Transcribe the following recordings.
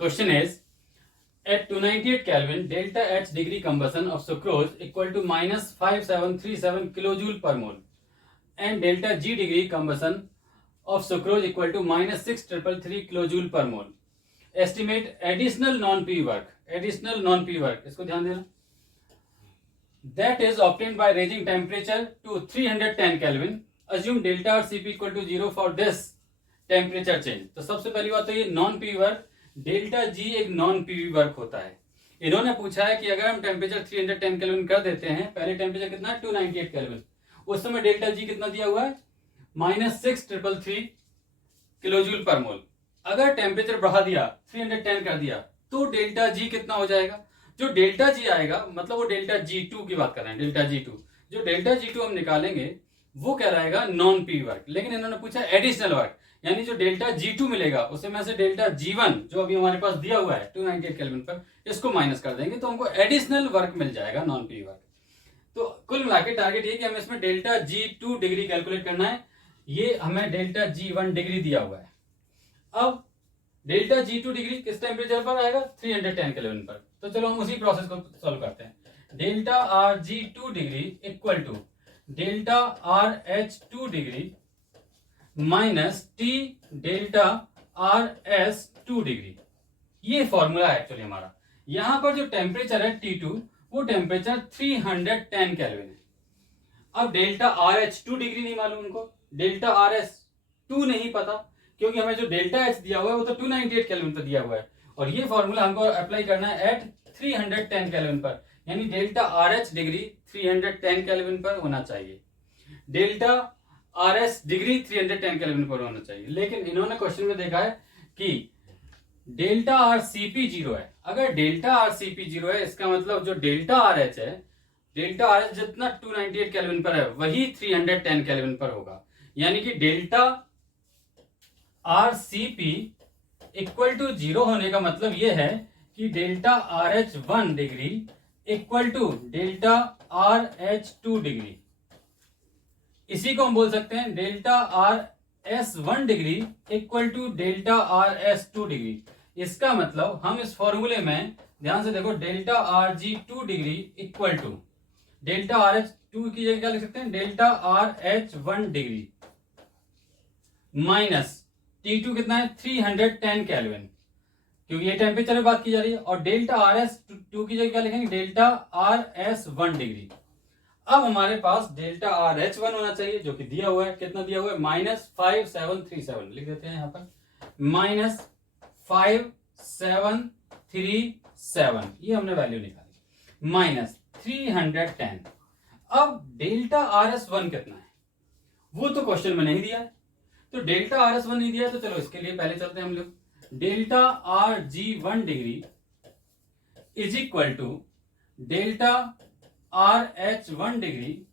Question is, at 298 Kelvin, delta H degree combustion of sucrose equal to minus 5737 kilojoule per mole, and delta G degree combustion of sucrose equal to minus 6333 kilojoule per mole. Estimate additional non-PV work. Additional non-PV work, इसको ध्यान देना. That is obtained by raising temperature to 310 Kelvin. Assume delta और Cp equal to 0 for this temperature change. तो सबसे पहली बात तो ये non PV work, delta G एक नॉन पीवी वर्क होता है. इन्होंने पूछा है कि अगर हम टेम्परेचर 310 केल्विन कर देते हैं, पहले टेम्परेचर कितना है 298 केल्विन, उस समय डेल्टा जी कितना दिया हुआ है -6333 किलोजूल पर मोल. अगर टेम्परेचर बढ़ा दिया 310 कर दिया तो डेल्टा जी कितना हो जाएगा. जो डेल्टा जी आएगा मतलब वो डेल्टा जी टू की बात कर रहे हैं. डेल्टा जी टू, जो डेल्टा जी टू हम निकालेंगे वो कहलाएगा नॉन पीवी वर्क. लेकिन इन्होंने पूछा एडिशनल वर्क, यानी जो डेल्टा जी टू मिलेगा उससे में से डेल्टा जी वन जो अभी हमारे पास दिया हुआ है 298 केल्विन पर, इसको माइनस कर देंगे तो हमको एडिशनल वर्क मिल जाएगा नॉन पीवी वर्क. तो कुल मिला के टारगेट ये कि हमें इसमें delta G two degree calculate करना है. ये हमें डेल्टा जी वन डिग्री दिया हुआ है. अब डेल्टा जी टू डिग्री किस टेम्परेचर पर आएगा 310 केल्विन पर. तो चलो हम उसी प्रोसेस को सॉल्व करते हैं. Delta R G two degree equal to delta R H two degree minus T delta R S two degree. ये फॉर्मूला है एक्चुअली हमारा. यहां पर जो टेम्परेचर है T2 वो टेम्परेचर 310 केल्विन है. अब delta R H two degree नहीं मालूम उनको, डेल्टा आर एस टू नहीं पता, क्योंकि हमें जो डेल्टा एच दिया हुआ है वो तो 298 केल्विन पर दिया हुआ है. और ये फॉर्मूला हमको अप्लाई करना है एट 310 केल्विन पर, यानी delta R H degree 310 kelvin पर होना चाहिए, delta R S degree 310 kelvin पर होना चाहिए. लेकिन इन्होंने क्वेश्चन में देखा है कि डेल्टा आर सीपी जीरो है. अगर डेल्टा आर सीपी जीरो है इसका मतलब जो डेल्टा आर एच है, डेल्टा आर एच जितना 298 केल्विन पर है वही 310 केल्विन पर होगा. यानी कि delta R CP equal to zero होने का मतलब यह है कि delta R H one degree equal to delta R H two degree. इसी को हम बोल सकते हैं delta R S one degree equal to delta R S two degree. इसका मतलब हम इस फॉर्मूले में ध्यान से देखो, delta R G two degree equal to delta R H two की जगह क्या लिख सकते हैं, delta R H one degree minus T2 कितना है 310 केल्विन, क्योंकि ये टेम्परेचर में बात की जा रही है. और डेल्टा आर एस टू की जगह क्या लिखेंगे, delta R S one degree. अब हमारे पास डेल्टा आर एच वन होना चाहिए जो कि दिया हुआ है. कितना दिया हुआ है -5737 लिख देते हैं यहां पर, -5737 ये हमने वैल्यू निकाली, माइनस 310. अब डेल्टा आर एस वन कितना है वो तो क्वेश्चन में नहीं दिया है. तो डेल्टा आर एस वन नहीं दिया है तो चलो इसके लिए पहले चलते हैं हम लोग. Delta R G one degree is equal to delta R H one degree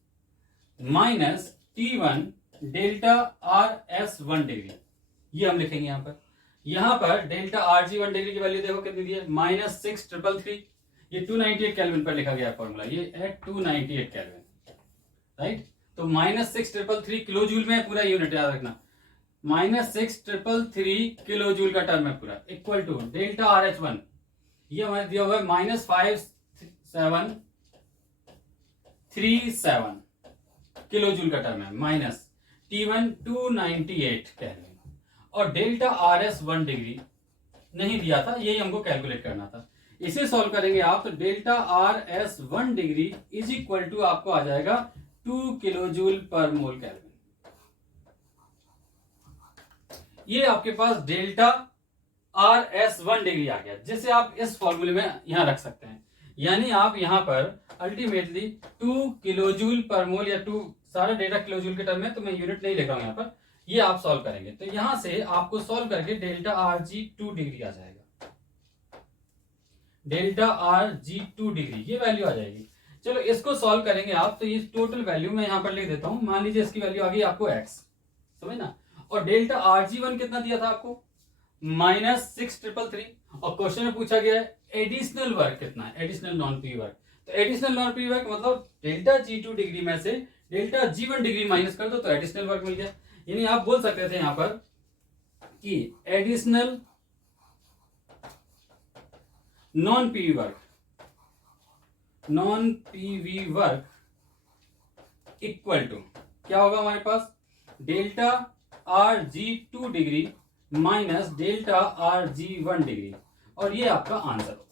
minus T one delta R S one degree. ये हम लिखेंगे यहां पर. यहां पर delta R G one degree की वैल्यू देखो कितनी दी है, -6333. ये 298 केल्विन पर लिखा गया फॉर्मूला, ये है 298 केल्विन, राइट. तो -6333 किलो जूल में पूरा यूनिट याद रखना, -6333 किलो जूल का टर्म है पूरा, equal to delta R H one ये हमारे दिया हुआ है -5737 किलो जूल का टर्म है, माइनस T1 298 केल्विन. और delta R S one degree नहीं दिया था, यही हमको कैलकुलेट करना था. इसे सॉल्व करेंगे आप तो delta R S one degree is equal to आपको आ जाएगा 2 किलो जूल पर मोल केल्विन. ये आपके पास delta R S one degree आ गया, जिसे आप इस फॉर्मूले में यहां रख सकते हैं. यानी आप यहां पर अल्टीमेटली 2 किलो जूल पर मोल या 2 सारा डेटा किलो जूल के टर्म में, तो मैं यूनिट नहीं लिख रहा हूं यहां पर, ये आप सॉल्व करेंगे. तो यहां से आपको सॉल्व करके delta R G two degree आ जाएगा, delta R G two degree ये वैल्यू आ जाएगी. चलो इसको सॉल्व करेंगे आप, तो ये टोटल वैल्यू मैं यहां पर लिख देता हूं. मान लीजिए इसकी वैल्यू आ गई आपको x, समझ ना. और डेल्टा आर जी वन कितना दिया था आपको, -6333. और क्वेश्चन में पूछा गया है एडिशनल वर्क कितना है, एडिशनल नॉन पी वर्क. तो एडिशनल नॉन पी वर्क मतलब डेल्टा जी टू डिग्री में से delta G one degree minus कर दो तो एडिशनल वर्क मिल गया. यानी आप बोल सकते थे यहां पर कि additional non PV work equal to क्या होगा हमारे पास, delta R G 2 degree minus delta R G 1 degree, और ये आपका आंसर होगा।